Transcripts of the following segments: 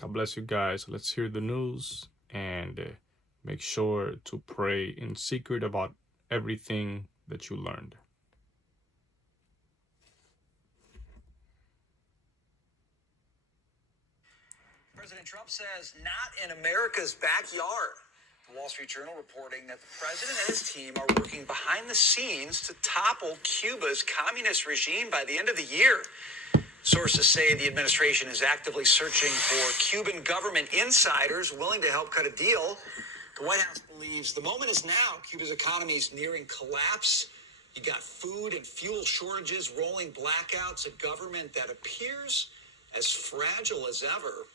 God bless you guys. Let's hear the news and make sure to pray in secret about everything that you learned. President Trump says not in America's backyard. The Wall Street Journal reporting that the president and his team are working behind the scenes to topple Cuba's communist regime by the end of the year. Sources say the administration is actively searching for Cuban government insiders willing to help cut a deal. The White House believes the moment is now. Cuba's economy is nearing collapse. You got food and fuel shortages, rolling blackouts, a government that appears as fragile as ever.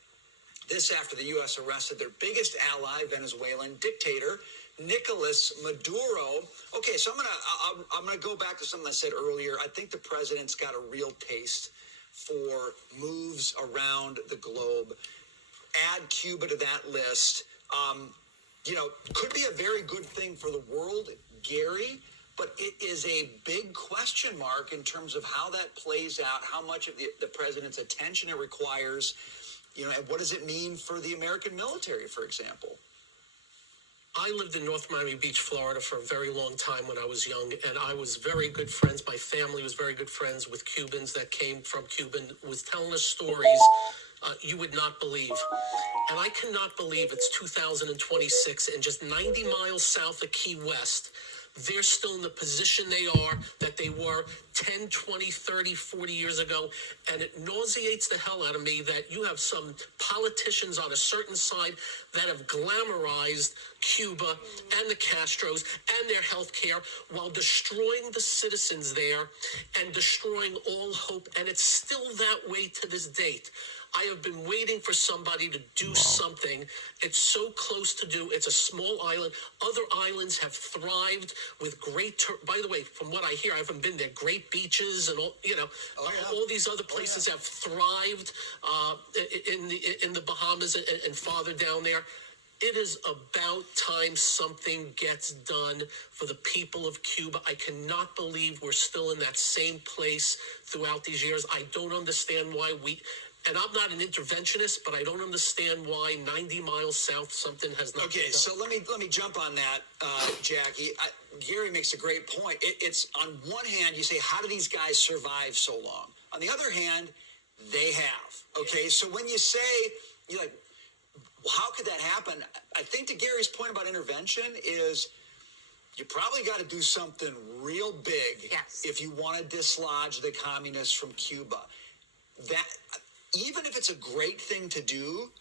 This after the U.S. arrested their biggest ally, Venezuelan dictator Nicolas Maduro. Okay, so I'm gonna go back to something I said earlier. I think the president's got a real taste for moves around the globe. Add Cuba to that list. Could be a very good thing for the world, Gary, but it is a big question mark in terms of how that plays out, how much of the president's attention it requires, and what does it mean for the American military, for example? I lived in North Miami Beach, Florida for a very long time when I was young, and I was very good friends. My family was very good friends with Cubans that came from Cuba, was telling us stories you would not believe. And I cannot believe it's 2026 and just 90 miles south of Key West, they're still in the position they are, that they were 10, 20, 30, 40 years ago. And it nauseates the hell out of me that you have some politicians on a certain side that have glamorized Cuba and the Castros and their health care while destroying the citizens there and destroying all hope. And it's still that way to this date. I have been waiting for somebody to do something. It's so close to do. It's a small island. Other islands have thrived with great, by the way, from what I hear, I haven't been there, great beaches and all, all these other places have thrived in the Bahamas and farther down there. It is about time something gets done for the people of Cuba. I cannot believe we're still in that same place throughout these years. I don't understand why and I'm not an interventionist, but I don't understand why 90 miles south something has not been done. So let me jump on that, Jackie. Gary makes a great point. It's on one hand, you say, how do these guys survive so long? On the other hand, they have. Okay, so when you say, how could that happen? I think to Gary's point about intervention is you probably got to do something real big if you want to dislodge the communists from Cuba. That, even if it's a great thing to do,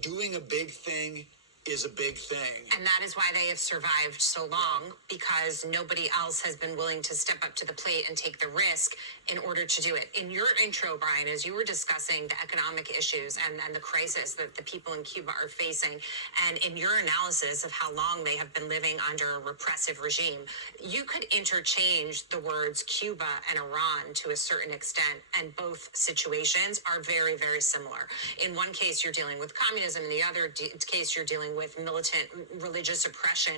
doing a big thing is a big thing. And that is why they have survived so long, because nobody else has been willing to step up to the plate and take the risk in order to do it. In your intro, Brian, as you were discussing the economic issues and the crisis that the people in Cuba are facing, and in your analysis of how long they have been living under a repressive regime, you could interchange the words Cuba and Iran to a certain extent, and both situations are very, very similar. In one case, you're dealing with communism. In the other case, you're dealing with militant religious oppression.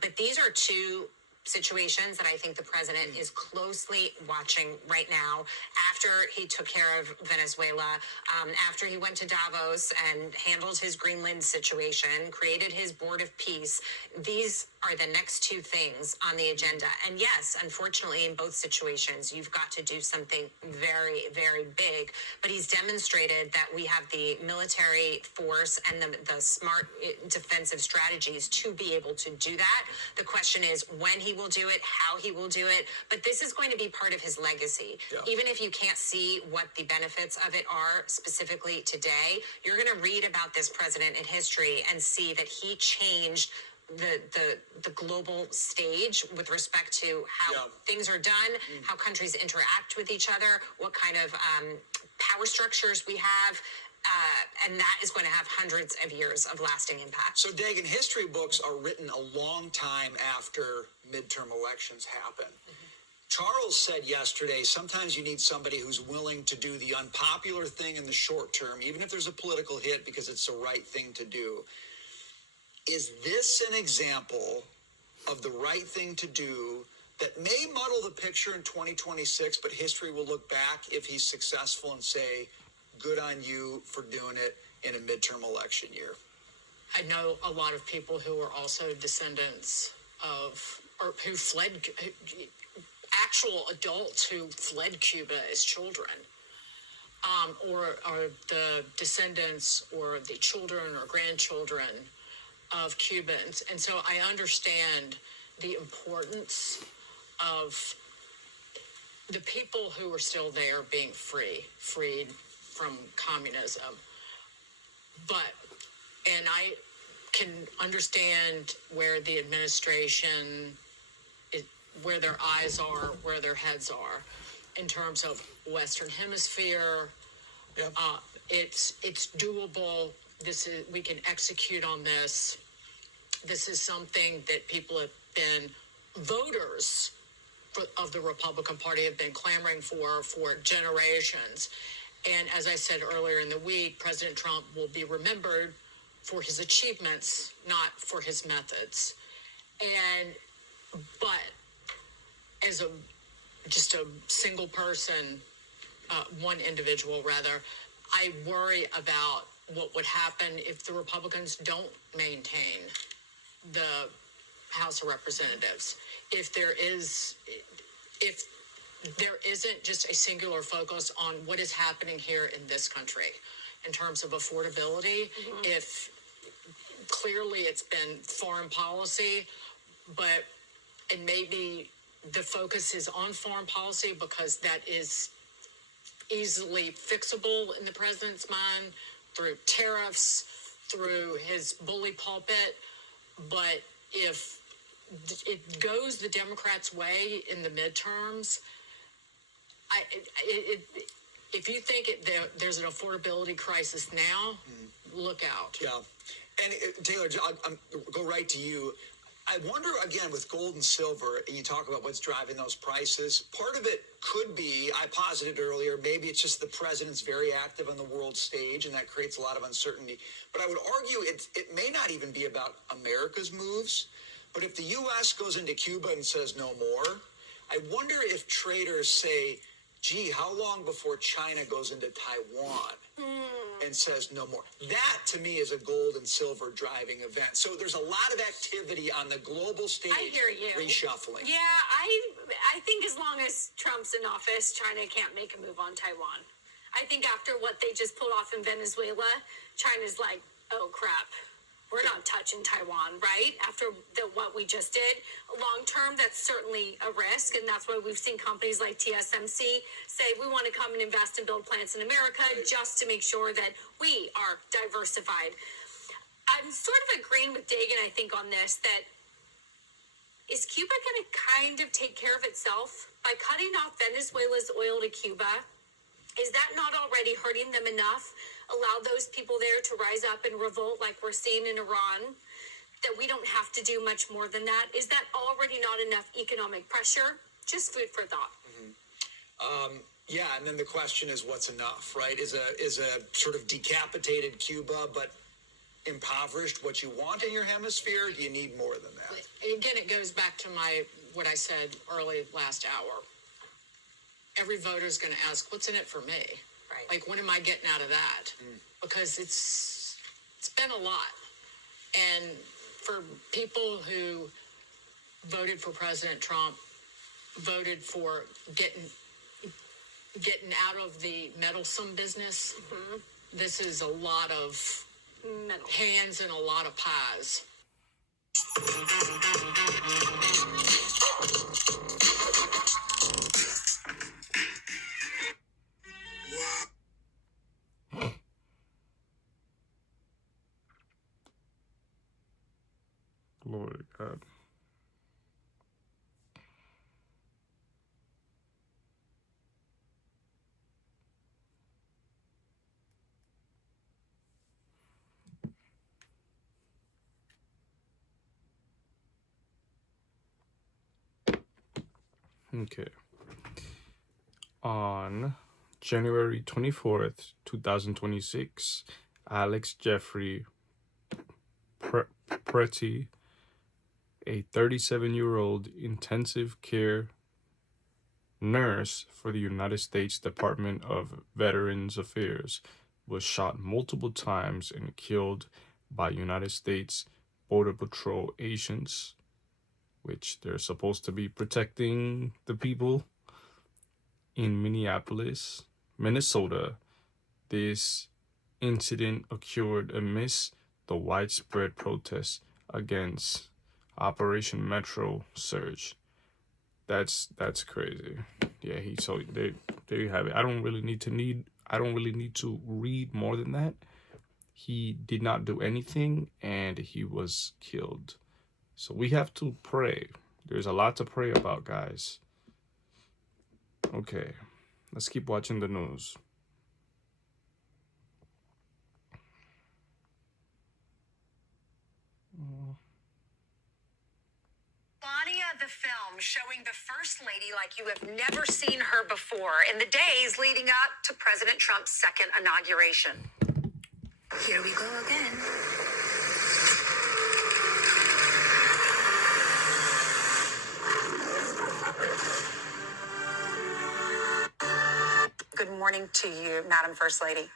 But these are two situations that I think the president is closely watching right now after he took care of Venezuela, after he went to Davos and handled his Greenland situation, created his board of peace. These are the next two things on the agenda. And yes, unfortunately, in both situations, you've got to do something very, very big. But he's demonstrated that we have the military force and the smart defensive strategies to be able to do that. The question is when he will do it, how he will do it. But this is going to be part of his legacy. Yeah. Even if you can't see what the benefits of it are specifically today, you're going to read about this president in history and see that he changed the global stage with respect to how things are done, how countries interact with each other, what kind of power structures we have. And that is going to have hundreds of years of lasting impact. So, Dagan, history books are written a long time after midterm elections happen. Charles said yesterday, sometimes you need somebody who's willing to do the unpopular thing in the short term, even if there's a political hit, because it's the right thing to do. Is this an example of the right thing to do that may muddle the picture in 2026, but history will look back if he's successful and say, good on you for doing it in a midterm election year. I know a lot of people who are also descendants of, or who fled, actual adults who fled Cuba as children, or are the descendants or the children or grandchildren of Cubans. And so I understand the importance of the people who are still there being freed from communism. But, and I can understand where the administration, where their eyes are, where their heads are, in terms of Western Hemisphere. Yep. It's doable. We can execute on this. This is something that people have been, voters of the Republican Party have been clamoring for generations. And as I said earlier in the week, President Trump will be remembered for his achievements, not for his methods. But as just a single person, one individual rather, I worry about what would happen if the Republicans don't maintain the House of Representatives. If there isn't just a singular focus on what is happening here in this country in terms of affordability, if clearly it's been foreign policy, and maybe the focus is on foreign policy because that is easily fixable in the president's mind through tariffs, through his bully pulpit. But if it goes the Democrats' way in the midterms, if you think there's an affordability crisis now, look out. Yeah. And Taylor, I'll go right to you. I wonder, again, with gold and silver, and you talk about what's driving those prices, part of it could be, I posited earlier, maybe it's just the president's very active on the world stage, and that creates a lot of uncertainty. But I would argue it may not even be about America's moves, but if the U.S. goes into Cuba and says no more, I wonder if traders say, gee, how long before China goes into Taiwan and says no more? That, to me, is a gold and silver driving event. So there's a lot of activity on the global stage. I hear you. Reshuffling. Yeah, I think as long as Trump's in office, China can't make a move on Taiwan. I think after what they just pulled off in Venezuela, China's like, oh, crap. We're not touching Taiwan, right? After what we just did. Long term, that's certainly a risk. And that's why we've seen companies like TSMC say, we want to come and invest and build plants in America just to make sure that we are diversified. I'm sort of agreeing with Dagan, I think, on this, that is Cuba going to kind of take care of itself by cutting off Venezuela's oil to Cuba? Is that not already hurting them enough? Allow those people there to rise up and revolt like we're seeing in Iran, that we don't have to do much more than that? Is that already not enough economic pressure? Just food for thought. Yeah, and then the question is, what's enough, right? Is a sort of decapitated Cuba, but impoverished what you want in your hemisphere? Do you need more than that? Again, it goes back to what I said early last hour. Every voter is going to ask, what's in it for me? Right. Like, what am I getting out of that? Because it's been a lot. And for people who voted for President Trump, voted for getting out of the meddlesome business, this is a lot of hands and a lot of pies. Lord God. Okay. On January 24th, 2026, Alex Jeffrey Pt8, a 37-year-old intensive care nurse for the United States Department of Veterans Affairs was shot multiple times and killed by United States Border Patrol agents, which they're supposed to be protecting the people in Minneapolis, Minnesota. This incident occurred amidst the widespread protests against Operation Metro Surge. That's crazy. Yeah, so there you have it. I don't really need to read more than that. He did not do anything and he was killed. So we have to pray. There's a lot to pray about, guys. Okay, let's keep watching the news. Melania, the film showing the First Lady like you have never seen her before in the days leading up to President Trump's second inauguration. Here we go again. Good morning to you, Madam First Lady.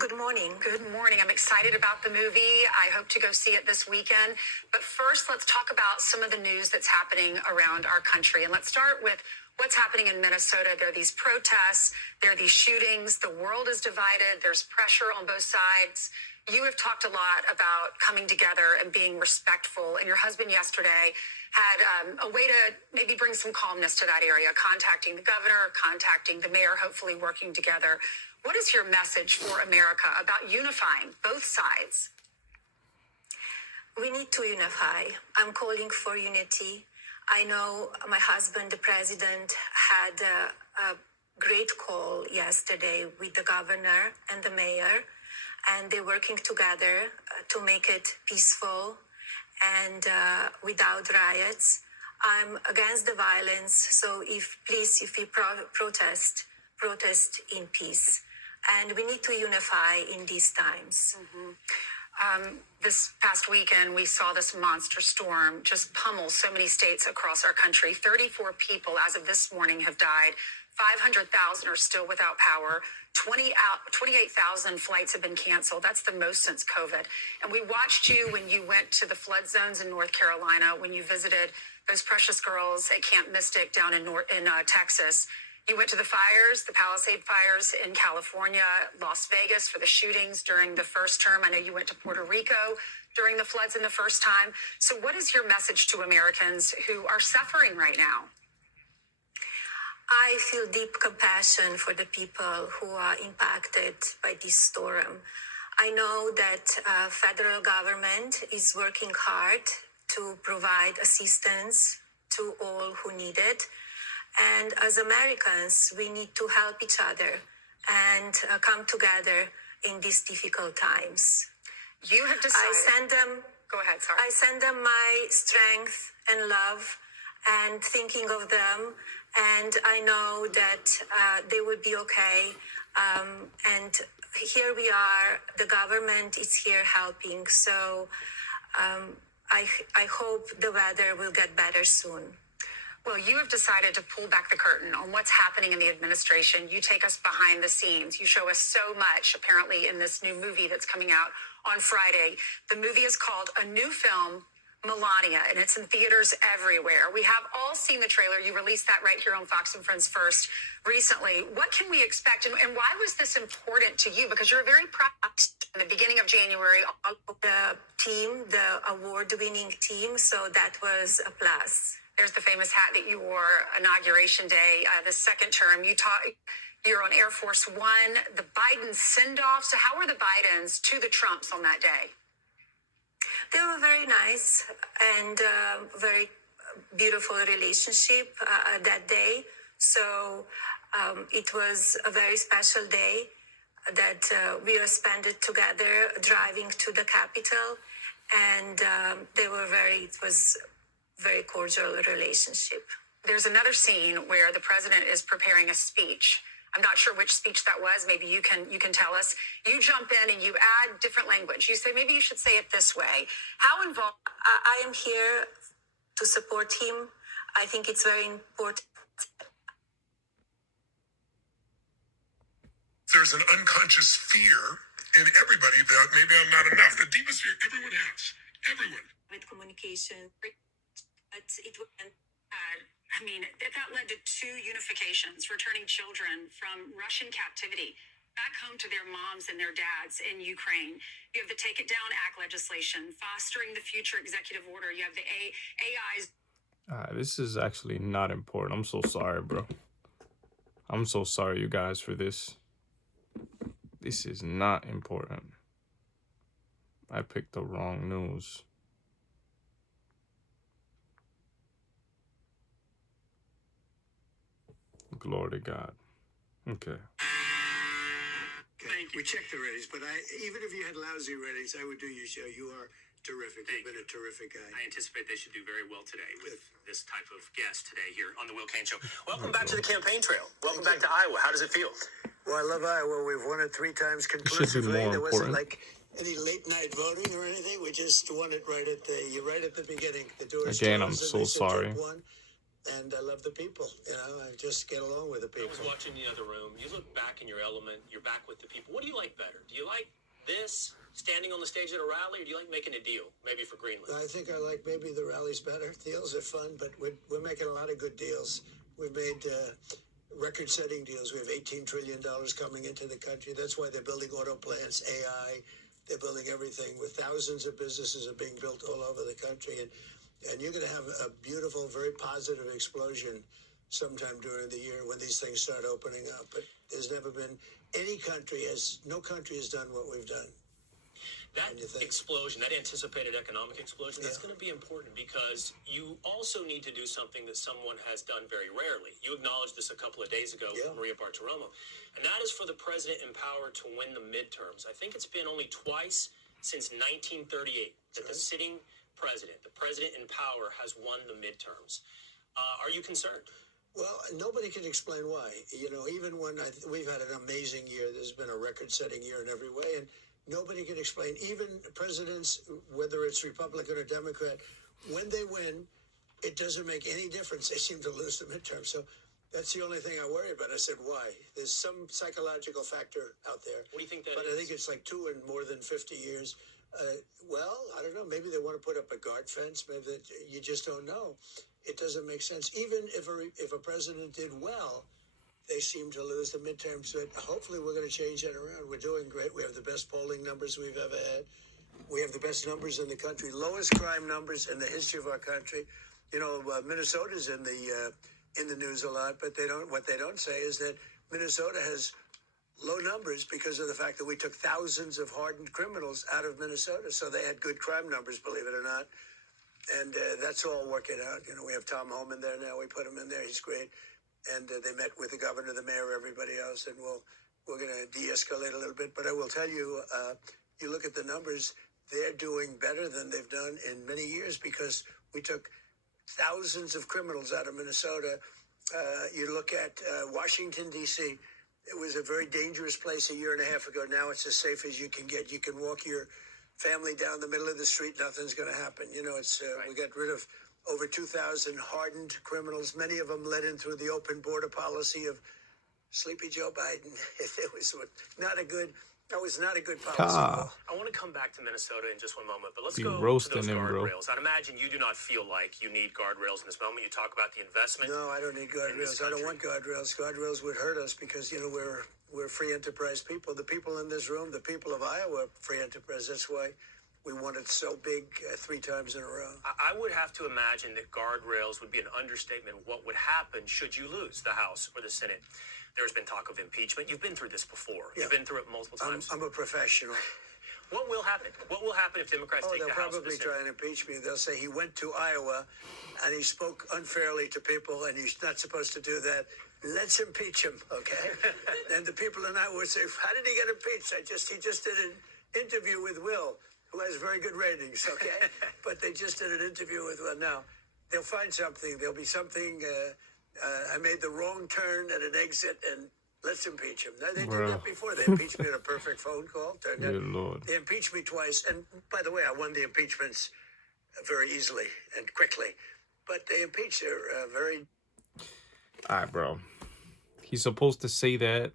Good morning. Good morning. I'm excited about the movie. I hope to go see it this weekend. But first, let's talk about some of the news that's happening around our country. And let's start with what's happening in Minnesota. There are these protests, there are these shootings. The world is divided. There's pressure on both sides. You have talked a lot about coming together and being respectful. And your husband yesterday had a way to maybe bring some calmness to that area, contacting the governor, contacting the mayor, hopefully working together. What is your message for America about unifying both sides? We need to unify. I'm calling for unity. I know my husband, the president, had a great call yesterday with the governor and the mayor, and they're working together to make it peaceful and without riots. I'm against the violence, so if we protest in peace. And we need to unify in these times. This past weekend, we saw this monster storm just pummel so many states across our country. 34 people, as of this morning, have died. 500,000 are still without power. 28,000 flights have been canceled. That's the most since COVID. And we watched you when you went to the flood zones in North Carolina, when you visited those precious girls at Camp Mystic down in Texas. You went to the fires, the Palisade fires in California, Las Vegas for the shootings during the first term. I know you went to Puerto Rico during the floods in the first time. So what is your message to Americans who are suffering right now? I feel deep compassion for the people who are impacted by this storm. I know that federal government is working hard to provide assistance to all who need it. And as Americans, we need to help each other and come together in these difficult times. You have decided. Go ahead, sorry. I send them my strength and love and thinking of them. And I know that they will be okay. And here we are. The government is here helping. So I hope the weather will get better soon. Well, you have decided to pull back the curtain on what's happening in the administration. You take us behind the scenes. You show us so much, apparently, in this new movie that's coming out on Friday. The movie is called A New Film, Melania, and it's in theaters everywhere. We have all seen the trailer. You released that right here on Fox and Friends First recently. What can we expect, and why was this important to you? Because you're a very proud in the beginning of January. The team, the award-winning team, so that was a plus. There's the famous hat that you wore inauguration day, the second term. You're on Air Force One, the Biden send-off. So how were the Bidens to the Trumps on that day? They were very nice and very beautiful relationship that day. So it was a very special day that we spent it together driving to the Capitol. And it was very cordial relationship. There's another scene where the president is preparing a speech. I'm not sure which speech that was. Maybe you can tell us. You jump in and you add different language. You say, maybe you should say it this way. How involved? I am here to support him. I think it's very important. there's an unconscious fear in everybody that maybe I'm not enough. The deepest fear everyone has. Everyone. With communication, but it went bad. I mean, that led to 2 unifications, returning children from Russian captivity back home to their moms and their dads in Ukraine. You have the Take It Down Act legislation, fostering the future executive order. You have the AI's. This is actually not important. I'm so sorry, bro. I'm so sorry, you guys, for this. This is not important. I picked the wrong news. Glory to God. Okay. We checked the ratings, but even if you had lousy ratings, I would do your show. You are terrific. You've been a terrific guy. I anticipate they should do very well today with this type of guest today here on the Will Kane Show. Welcome back to the campaign trail. Welcome back to Iowa. How does it feel? Well, I love Iowa. We've won it 3 times Should be conclusively. more There wasn't important. like any late night voting or anything. We just won it right at the beginning. The doors Again, I'm closed, and so they said, sorry. "Take one." And I love the people. You know, I just get along with the I was people. watching the other room. You look back in your element. You're back with the people. What do you like better? Do you like this, standing on the stage at a rally, or do you like making a deal, maybe for Greenland? I think I like maybe the rallies better. Deals are fun, but we're making a lot of good deals. We've made record-setting deals. We have $18 trillion coming into the country. That's why they're building auto plants, AI. They're building everything. With thousands of businesses are being built all over the country, and you're going to have a beautiful, very positive explosion sometime during the year when these things start opening up. But there's never been no country has done what we've done. That explosion, that anticipated economic explosion, that's going to be important because you also need to do something that someone has done very rarely. You acknowledged this a couple of days ago with Maria Bartiromo, and that is for the president in power to win the midterms. I think it's been only twice since 1938 that the sitting president, the president in power, has won the midterms. Are you concerned? Well, nobody can explain why. You know, even when we've had an amazing year, there's been a record-setting year in every way, and nobody can explain. Even presidents, whether it's Republican or Democrat, when they win, it doesn't make any difference. They seem to lose the midterm. So that's the only thing I worry about. I said, why? There's some psychological factor out there. What do you think that but is? I think it's like 2 in more than 50 years. Well, I don't know. Maybe they want to put up a guard fence. Maybe you just don't know. It doesn't make sense. Even if a president did well, they seem to lose the midterms. But hopefully we're going to change that around. We're doing great. We have the best polling numbers we've ever had. We have the best numbers in the country, lowest crime numbers in the history of our country. You know, Minnesota's in the news a lot, but what they don't say is that Minnesota has low numbers because of the fact that we took thousands of hardened criminals out of Minnesota. So they had good crime numbers, believe it or not. And that's all working out. You know, we have Tom Homan there now. We put him in there. He's great. And they met with the governor, the mayor, everybody else. And we're going to de-escalate a little bit. But I will tell you, you look at the numbers, they're doing better than they've done in many years because we took thousands of criminals out of Minnesota. You look at Washington, D.C., it was a very dangerous place a year and a half ago. Now it's as safe as you can get. You can walk your family down the middle of the street. Nothing's going to happen. You know, we got rid of over 2,000 hardened criminals. Many of them let in through the open border policy of Sleepy Joe Biden. That was not a good policy. I want to come back to Minnesota in just one moment, but let's You go to roasting those him, bro. guardrails. I'd imagine you do not feel like you need guardrails in this moment. You talk about the investment. No, I don't need guardrails. I don't want guardrails. Guardrails would hurt us because, you know, we're free enterprise people. The people in this room, the people of Iowa, are free enterprise. That's why we won it so big 3 times in a row. I would have to imagine that guardrails would be an understatement. What would happen should you lose the House or the Senate? There's been talk of impeachment. You've been through this before. Yeah. You've been through it multiple times. I'm a professional. What will happen? What will happen if Democrats take They'll the House or the probably Senate? try and impeach me. They'll say he went to Iowa and he spoke unfairly to people and he's not supposed to do that. Let's impeach him, okay? And the people in Iowa would say, how did he get impeached? He just did an interview with Will, who has very good ratings, okay? But they just did an interview with Will. Now, they'll find something. There'll be something. I made the wrong turn at an exit, and let's impeach him. Now, they did that before. They impeached me at a perfect phone call. Good Lord. They impeached me twice. And by the way, I won the impeachments very easily and quickly. But they impeached her very... All right, bro. He's supposed to say that.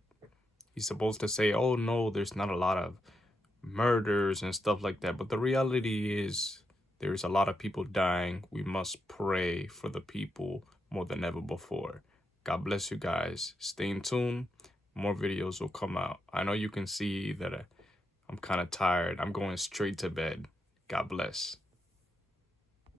he's supposed to say, oh no, there's not a lot of murders and stuff like that. But the reality is there's a lot of people dying. We must pray for the people more than ever before. God bless you guys. Stay in tune. More videos will come out. I know you can see that I'm kind of tired. I'm going straight to bed. God bless.